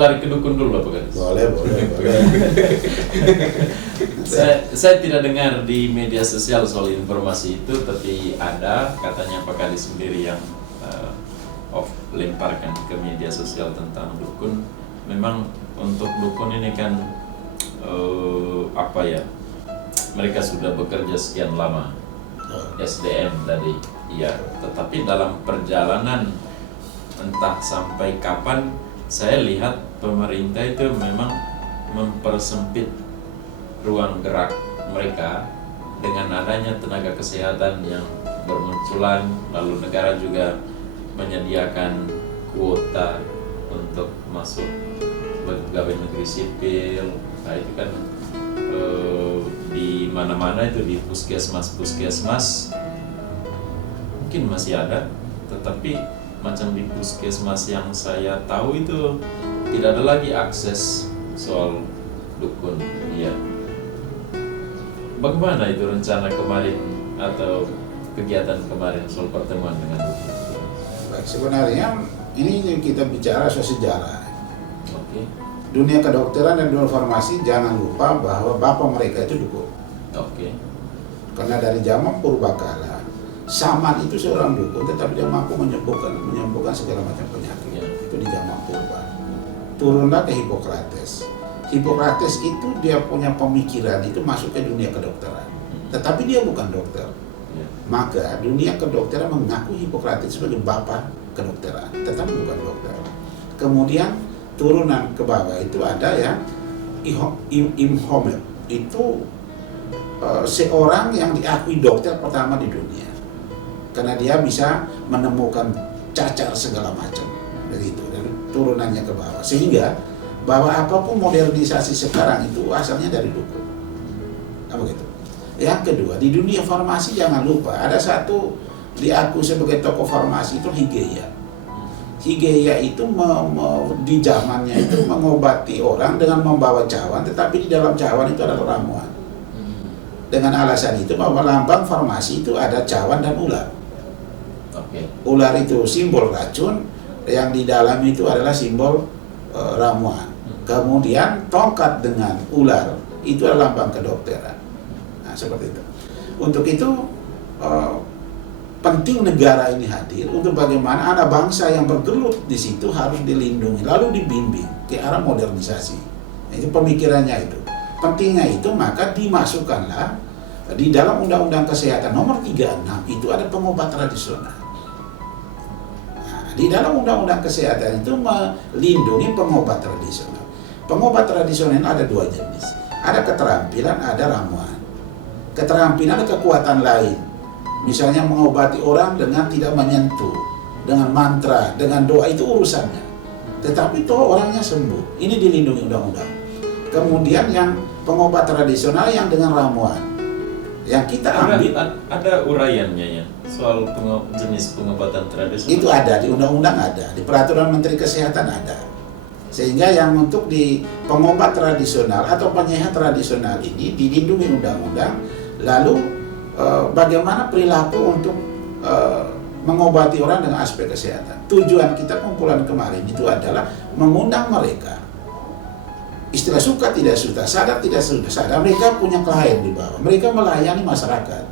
lari ke dukun dulu Pak Kadis? Boleh. Saya tidak dengar di media sosial soal informasi itu, tapi ada katanya Pak Kadis sendiri yang lemparkan ke media sosial tentang dukun. Memang untuk dukun ini kan mereka sudah bekerja sekian lama, SDM tadi, ya. Tetapi dalam perjalanan entah sampai kapan, saya lihat pemerintah itu memang mempersempit ruang gerak mereka dengan adanya tenaga kesehatan yang bermunculan, lalu negara juga menyediakan kuota untuk masuk pegawai negeri sipil. Nah itu kan di mana-mana itu di puskesmas mungkin masih ada, tetapi macam di puskesmas yang saya tahu itu tidak ada lagi akses soal dukun. Ya, bagaimana itu rencana kemarin atau kegiatan kemarin soal pertemuan dengan dukun? Baik, sebenarnya ini kita bicara soal sejarah. Oke. Dunia kedokteran dan dunia farmasi jangan lupa bahwa bapak mereka itu dukun. Oke. Karena dari zaman purbakala, Saman itu seorang dukun, tetapi dia mampu menyembuhkan segala macam penyakit. Itu di zaman purba. Turunlah ke Hippocrates. Hippocrates itu dia punya pemikiran itu masuk ke dunia kedokteran, tetapi dia bukan dokter. Maka dunia kedokteran mengaku Hippocrates sebagai bapak kedokteran, tetapi bukan dokter. Kemudian turunan ke bawah itu ada yang Imhomet, itu seorang yang diakui dokter pertama di dunia, karena dia bisa menemukan cacar segala macam begitu, dan turunannya ke bawah, sehingga bahwa apapun modernisasi sekarang itu asalnya dari dukun. Nah, begitu. Yang kedua, di dunia farmasi jangan lupa ada satu diakui sebagai tokoh farmasi itu Hygieia. Hygieia itu di zamannya itu mengobati orang dengan membawa cawan, tetapi di dalam cawan itu adalah ramuan. Dengan alasan itu bahwa lambang farmasi itu ada cawan dan ular. Ular itu simbol racun, yang di dalam itu adalah simbol ramuan. Kemudian tongkat dengan ular itu adalah lambang kedokteran. Nah, seperti itu. Untuk itu penting negara ini hadir untuk bagaimana anak bangsa yang bergelut di situ harus dilindungi, lalu dibimbing ke arah modernisasi. Nah, itu pemikirannya itu. Pentingnya itu maka dimasukkanlah di dalam Undang-Undang Kesehatan nomor 36 itu ada pengobat tradisional. Di dalam Undang-Undang Kesehatan itu melindungi pengobat tradisional. Pengobat tradisional ada dua jenis. Ada keterampilan, ada ramuan. Keterampilan ada kekuatan lain. Misalnya mengobati orang dengan tidak menyentuh, dengan mantra, dengan doa, itu urusannya. Tetapi toh orangnya sembuh. Ini dilindungi undang-undang. Kemudian yang pengobat tradisional yang dengan ramuan. Yang kita ambil ada uraiannya ya soal jenis pengobatan tradisional. Itu ada di undang-undang, ada di peraturan Menteri Kesehatan ada. Sehingga yang untuk di pengobat tradisional atau penyehat tradisional ini dilindungi undang-undang. Lalu bagaimana perilaku untuk mengobati orang dengan aspek kesehatan. Tujuan kita kumpulan kemarin itu adalah mengundang mereka. Istilah suka tidak suka, sadar tidak sadar, mereka punya klien di bawah. Mereka melayani masyarakat.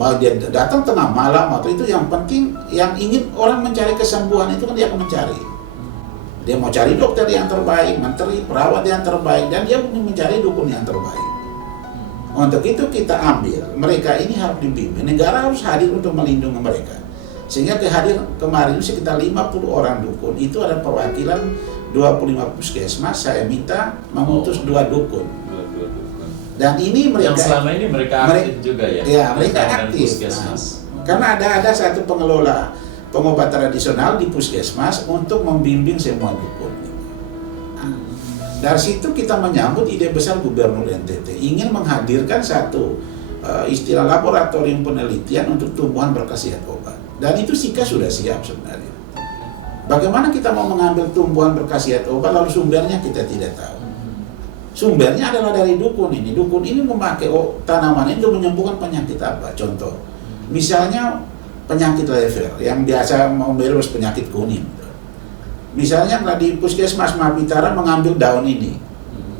Mau dia datang tengah malam atau itu, yang penting yang ingin orang mencari kesembuhan itu kan dia akan mencari. Dia mau cari dokter yang terbaik, menteri, perawat yang terbaik, dan dia mencari dukun yang terbaik. Untuk itu kita ambil, mereka ini harus dibimbing, negara harus hadir untuk melindungi mereka. Sehingga kemarin sekitar 50 orang dukun, itu ada perwakilan 25 puskesmas, saya minta mengutus 2 dukun. Dan ini mereka yang selama ini mereka aktif juga ya? Ya, mereka aktif. Nah, karena ada satu pengelola pengobat tradisional di puskesmas untuk membimbing semua dukun. Dari situ kita menyambut ide besar Gubernur NTT ingin menghadirkan satu istilah laboratorium penelitian untuk tumbuhan berkhasiat obat. Dan itu SIKA sudah siap sebenarnya. Bagaimana kita mau mengambil tumbuhan berkhasiat obat lalu sumbernya kita tidak tahu. Sumbernya adalah dari dukun ini. Dukun ini memakai tanaman itu menyembuhkan penyakit apa? Contoh, misalnya penyakit lever yang biasa membelus penyakit kuning. Misalnya di Puskesmas Mapitara mengambil daun ini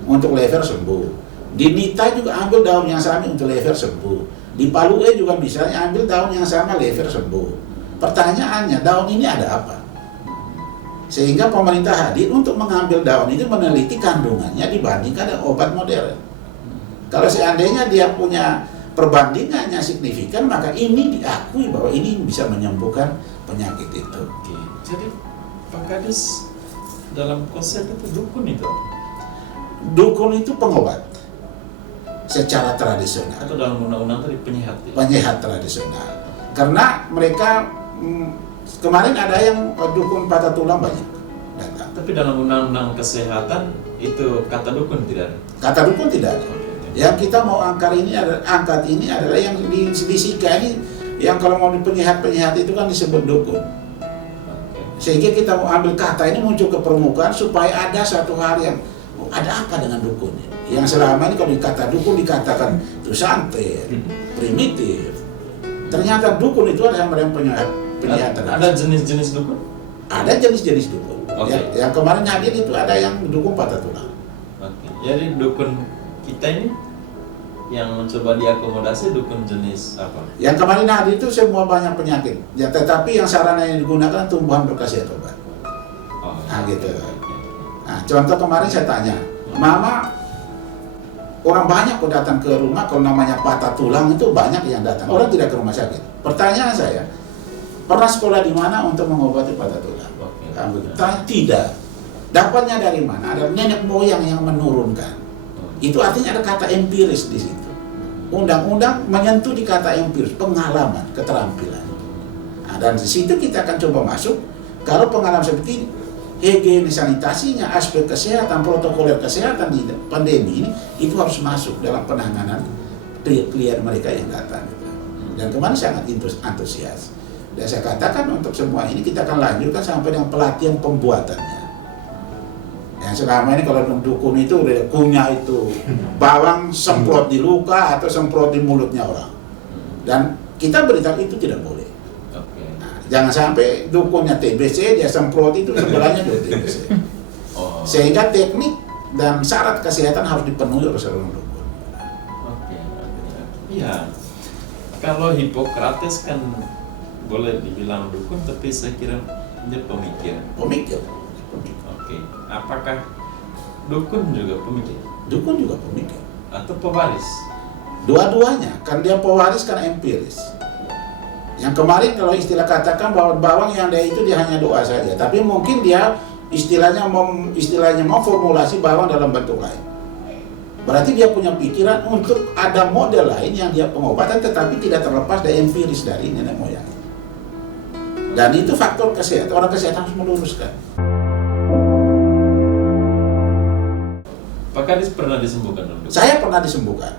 untuk lever sembuh. Di Nita juga ambil daun yang sama untuk lever sembuh. Di Palue juga misalnya ambil daun yang sama lever sembuh. Pertanyaannya, daun ini ada apa? Sehingga pemerintah hadir untuk mengambil daun itu, meneliti kandungannya dibandingkan dengan obat modern. Kalau seandainya dia punya perbandingannya signifikan, maka ini diakui bahwa ini bisa menyembuhkan penyakit itu. Oke. Jadi Pak Kades dalam konsep itu dukun itu Dukun itu pengobat secara tradisional. atau dalam undang-undang tadi penyehat ya? Penyehat tradisional. Karena mereka kemarin ada yang dukun patah tulang banyak datang. Tapi dalam undang-undang kesehatan itu kata dukun tidak ada. Kata dukun tidak ada. Yang kita mau angkat ini adalah yang di Sika ini, yang kalau mau di penyehat itu kan disebut dukun. Sehingga kita mau ambil kata ini muncul ke permukaan supaya ada satu hal yang ada apa dengan dukun. Yang selama ini kalau dikata dukun dikatakan itu santet, primitif. Ternyata dukun itu ada yang penyehat. Ada jenis-jenis dukun? Ada jenis-jenis dukun. Oke. Yang kemarin hadir itu ada yang dukun patah tulang. Oke. Jadi dukun kita ini yang mencoba diakomodasi dukun jenis apa? Yang kemarin hadir itu semua banyak penyakit. Ya, tetapi yang sarana yang digunakan tumbuhan berkhasiat obat. Oh, Nah, gitu. oke. Nah, contoh kemarin saya tanya, Mama, orang banyak kok datang ke rumah kalau namanya patah tulang itu banyak yang datang. Orang tidak ke rumah sakit. Pertanyaan saya, pernah sekolah di mana untuk mengobati patah tulang? Oke. Tidak. Dapatnya dari mana? Ada nenek moyang yang menurunkan. Itu artinya ada kata empiris di situ. Undang-undang menyentuh di kata empiris, pengalaman, keterampilan. Nah, dan di situ kita akan coba masuk. Kalau pengalaman seperti higiene sanitasinya, aspek kesehatan, protokoler kesehatan di pandemi ini, itu harus masuk dalam penanganan klien mereka yang datang. Dan kemarin sangat antusias. Dan saya katakan untuk semua ini kita akan lanjutkan sampai dengan pelatihan pembuatannya. Yang selama ini kalau dukun itu udah kunyah itu bawang semprot di luka atau semprot di mulutnya orang. Dan kita beritahu itu tidak boleh. Nah, jangan sampai dukunnya TBC dia semprot itu sebelahnya juga TBC. Sehingga teknik dan syarat kesehatan harus dipenuhi oleh seorang dukun. Iya. Kalau Hippocrates kan boleh dibilang dukun, tapi saya kira dia pemikir. Pemikir. Oke. Apakah dukun juga pemikir? Dukun juga pemikir. Atau pewaris? Dua-duanya, kan dia pewaris kan empiris. Yang kemarin kalau istilah katakan bahwa bawang yang dia itu dia hanya doa saja, tapi mungkin dia istilahnya mau formulasi bawang dalam bentuk lain. Berarti dia punya pikiran untuk ada model lain yang dia pengobatan, tetapi tidak terlepas dari empiris dari nenek moyang. Dan itu faktor kesehatan, orang kesehatan harus meluruskan. Pak Kades pernah disembuhkan dulu? Saya pernah disembuhkan.